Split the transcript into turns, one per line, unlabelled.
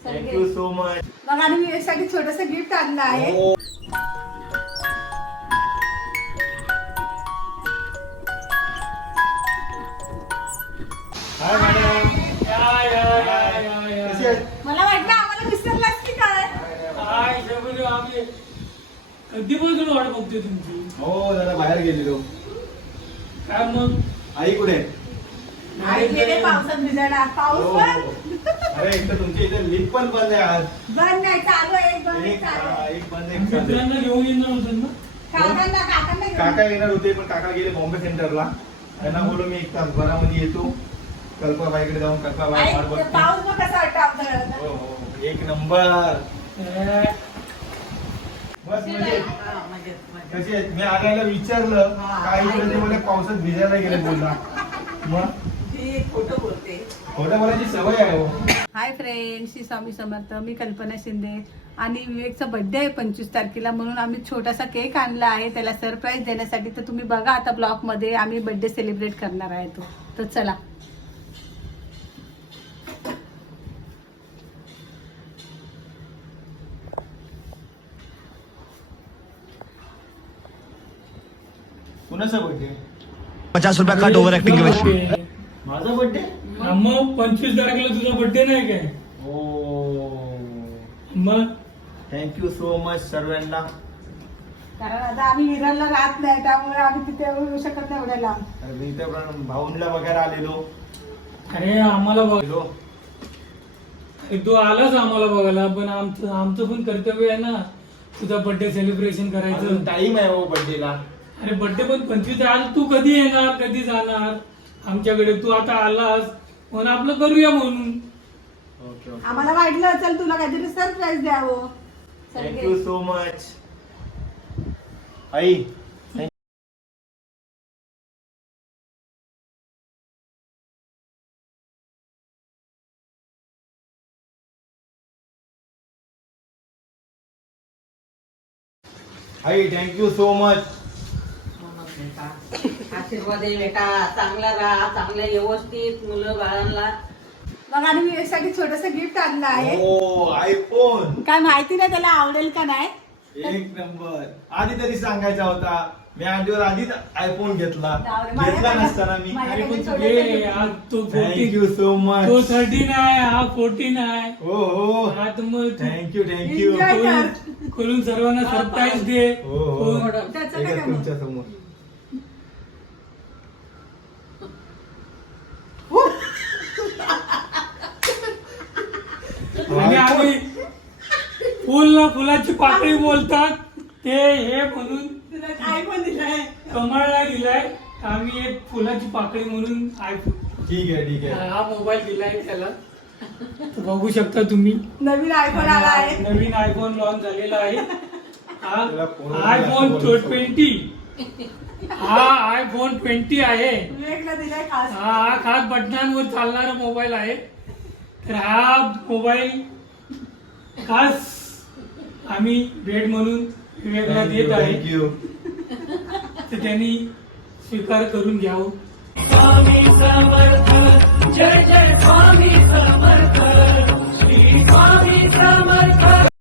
Thank you so much.
मग आणि मी यासाठी छोटस गिफ्ट आणलं आहे.
Hi madam.
मला वाटलं आम्हाला विसरलास की काय.
कधीपासून वाट बघतोय तुमची.
हो जरा बाहेर गेलेलो.
काय मग
आई कुठे?
आई गेले पावसात भिजायला. पाऊस
हो,
पण
हो. अरे एक तर तुमच्या इथे लिफ्ट पण बंद आहे आज.
बंद नाही, चालू आहे. एक बंद एक चालू आहे.
एक बंद एक चालू आहे.
मित्रांना घेऊन येणार होतात ना.
काकांना घेऊन.
काका येणार होते पण काका गेले बॉम्बे सेंटरला. त्यांना बोलू मी एक तास भरामध्ये येतो. कल्पाबाईकडे जाऊन कल्पाबाई
आई,
फार बघते.
पाऊस मग कसा वाटतं आमच्या घरात?
हो हो एक नंबर. बस म्हणजे कशी आहेत? मी आल्याला विचारलं काही ते मला पावसात भिजायला गेले बोलला. मग
खोटं बोलते.
खोटं बोलायची सवय आहे. हो
हाय फ्रेंड्स, श्री स्वामी समर्थ. मी कल्पना शिंदे आणि विवेकचा बर्थडे आहे 25 तारखेला, म्हणून आम्ही छोटासा केक आणला आहे त्याला सरप्राईज देण्यासाठी. तर तुम्ही बघा आता ब्लॉग मध्ये आम्ही बर्थडे सेलिब्रेट करणार आहे तो. तर चला.
कुणाचा बर्थडे?
50 रुपया कट ओव्हर ऍक्टिंग के वजह से.
माझा बर्थडे?
मग 25 तारखेला तुझा बर्थडे नाही काय?
हो.
मग
थँक्यू सो मच सर्वांना.
कारण आता आम्ही विरारला राहत नाही, त्यामुळे आम्ही तिथे येऊ शकत नाही एवढ्या लांब.
मी इथे पण भाऊंला वगैरे आलेलो.
अरे आम्हाला बघ,
गेलो.
तू आलाच आम्हाला बघायला, पण आमचं पण कर्तव्य आहे ना तुझा बर्थडे सेलिब्रेशन करायचं.
टाइम आहे हो बर्थडेला.
अरे बर्थडे पण 25 आज तू कधी येणार कधी जाणार आमच्याकडे. तू आता आलास म्हणून आपलं करूया म्हणून.
Okay okay.
आम्हाला वाटलं चल तुला काहीतरी सरप्राईज द्यावं.
Thank you so much. आई आई थँक्यू सो मच.
आशीर्वाद आहे बेटा. चांगला राहा, चांगल्या व्यवस्थित मुलं बाळांना.
मग आणि मी यासाठी छोटस गिफ्ट आणलं आहे.
हो आयफोन.
काय माहिती नाही त्याला आवडेल का नाही.
एक नंबर. आधी तरी सांगायचा होता. मी आधीवर आधीच आयफोन घेतला.
माझ्याकडे-
घेतला नसताना मी.
माझ्याकडे
अरे पण
छोटंसं
घे,
gift.
आज तो 14
थँक्यू सो मच.
तो 13 आहे, हा 14 आहे.
हो हो
आज मग तू
थँक्यू थँक्यू.
Enjoy.
करून सर्वांना सरप्राईज दे.
हो हो.
त्याचं काय मग?
तुमच्या समोर.
आणि आम्ही फुलाची पाकळी बोलतात ते हे म्हणून
तुला iPhone दिलाय.
कमळला दिलाय. आम्ही एक फुलाची पाकळी म्हणून आयफोन
ठीक आहे ठीक आहे.
हा मोबाईल दिलाय त्याला. बघू शकता तुम्ही.
नवीन आयफोन आला आहे.
नवीन आयफोन लॉन्च झालेला आहे.
त्याला फोन
आयफोन
दाखव.
20. हा आयफोन 20 आहे.
विवेकला दिलाय खास.
हा खास बटनांवर चालणारा मोबाईल आहे. तर हा मोबाईल खास आम्ही भेट म्हणून विवेकला देत आहे.
थँक्यू.
तर त्यांनी स्वीकार करून घ्यावं. जय जय स्वामी समर्थ.